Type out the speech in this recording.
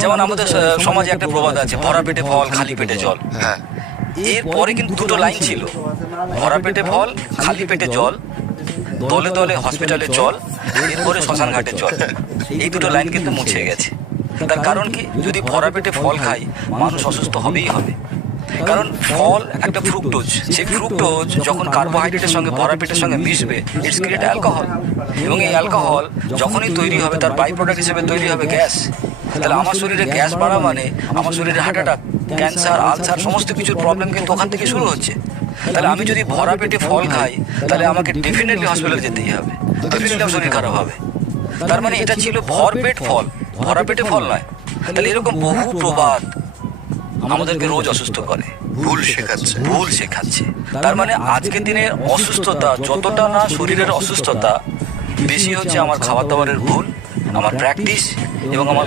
যেমন আমাদের সমাজে একটা প্রবাদ আছে, ভরা পেটে ফল খালি পেটে জল। হ্যাঁ, এরপরে কিন্তু দুটো লাইন ছিল, ভরা পেটে ফল খালি পেটে জল, দলে দলে হসপিটালে চল, এরপরে শ্মশান ঘাটে চল। এই দুটো লাইন কিন্তু মুছে গেছে। তার কারণ কি, যদি ভরা পেটে ফল খাই মানুষ অসুস্থ হবেই হবে। কারণ ফল একটা ফ্রুক্টোজ, সেই ফ্রুক্টোজ যখন কার্বোহাইড্রেটের সঙ্গে ভরা পেটের সঙ্গে মিশবে, ইটস ক্রিয়েট অ্যালকোহল, এবং এই অ্যালকোহল যখনই তৈরি হবে তার বাই প্রোডাক্ট হিসেবে তৈরি হবে গ্যাস। তাহলে আমার শরীরে গ্যাস বাড়া মানে আমার শরীরে হার্ট অ্যাটাক, ক্যান্সার, আলসার সমস্ত কিছুর প্রবলেম কিন্তু ওখান থেকে শুরু হচ্ছে। তাহলে আমি যদি ভরা পেটে ফল খাই তাহলে আমাকে ডেফিনেটলি হসপিটালে যেতেই হবে, ডেফিনেটলি শরীর খারাপ হবে। তার মানে এটা ছিল ভরপেট ফল, ভরা পেটে ফল নয়। তাহলে এরকম বহু প্রবাদ আমাদেরকে রোজ অসুস্থ করে, ভুল শেখাচ্ছে। ভুল শেখাচ্ছে। তার মানে আজকের দিনের অসুস্থতা যতটা না শরীরের অসুস্থতা, বেশি হচ্ছে আমার খাবার দাবারের ভুল, আমার প্র্যাকটিস এবং আমার